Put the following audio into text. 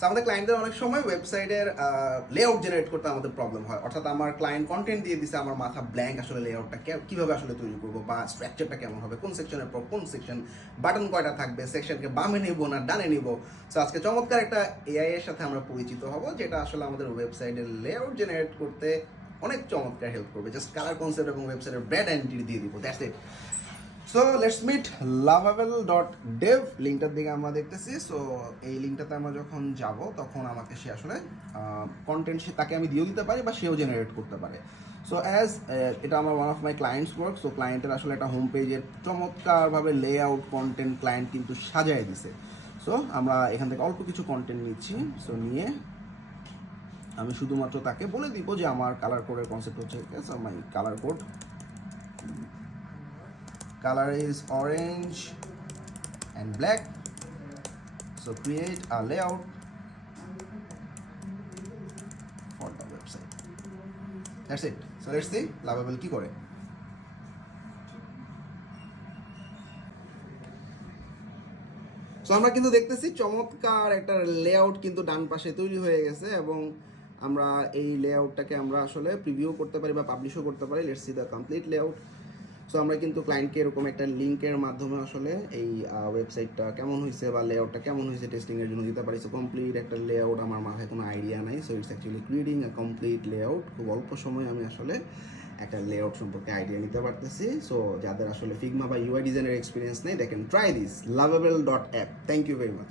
So আমাদের ক্লায়েন্টদের অনেক সময় ওয়েবসাইটের লেআউট জেনারেট করতে আমাদের প্রবলেম হয়, অর্থাৎ আমার ক্লায়েন্ট কন্টেন্ট দিয়ে দিছে, আমার মাথা ব্ল্যাঙ্ক আসলে লেআউটটা কীভাবে আসলে তৈরি করবো বা স্ট্রাকচারটা কেমন হবে, কোন সেকশনের পর কোন সেকশন, বাটন কয়টা থাকবে, সেকশনকে বামে নিব না ডানে নিব। সো আজকে চমৎকার একটা এআই এর সাথে আমরা পরিচিত হব, যেটা আসলে আমাদের ওয়েবসাইটের লেআউট জেনারেট করতে অনেক চমৎকার হেল্প করবে। জাস্ট কালার কনসেপ্ট এবং ওয়েবসাইটের ব্র্যান্ড আইডেন্টিটি দিয়ে দিব, that's it. So let's meet lovable.dev লিঙ্কটার দিকে আমরা দেখতেছি। সো এই লিঙ্কটাতে আমরা যখন যাব তখন আমাকে সে আসলে কন্টেন্ট তাকে আমি দিয়েও দিতে পারি বা সেও জেনারেট করতে পারে। সো অ্যাজ এটা আমার one of my clients work. So ক্লায়েন্টের আসলে একটা হোম পেজের চমৎকারভাবে লেআউট কন্টেন্ট ক্লায়েন্ট কিন্তু সাজায় দিছে। সো আমরা এখান থেকে অল্প কিছু কন্টেন্ট নিচ্ছি। সো নিয়ে আমি শুধুমাত্র তাকে বলে দিব যে আমার কালার কোডের কনসেপ্ট হচ্ছে my colour code, color is orange and black. So create a layout for the website. That's it. So let's see Lovable কি করে। সো আমরা কিন্তু দেখতেছি চমৎকার একটা লেআউট কিন্তু ডান পাশে তৈরি হয়ে গেছে, এবং আমরা এই লেআউটটাকে আমরা আসলে প্রিভিউ করতে পারি বা পাবলিশও করতে পারি। Let's see the complete layout. So আমরা কিন্তু ক্লায়েন্টকে এরকম একটা লিঙ্কের মাধ্যমে আসলে এই ওয়েবসাইটটা কেমন হয়েছে বা লেআউটটা কেমন হয়েছে টেস্টিংয়ের জন্য দিতে পারি। সো কমপ্লিট একটা লেআউট, আমার মাথায় কোনো আইডিয়া নাই। So it's actually creating a complete layout. খুব অল্প সময়ে আমি আসলে একটা লেআউট সম্পর্কে আইডিয়া নিতে পারতেছি। সো যাদের আসলে ফিগমা বা ইউআই ডিজাইনের এক্সপিরিয়েন্স নেই, they can try this lovable.app। Thank you very much.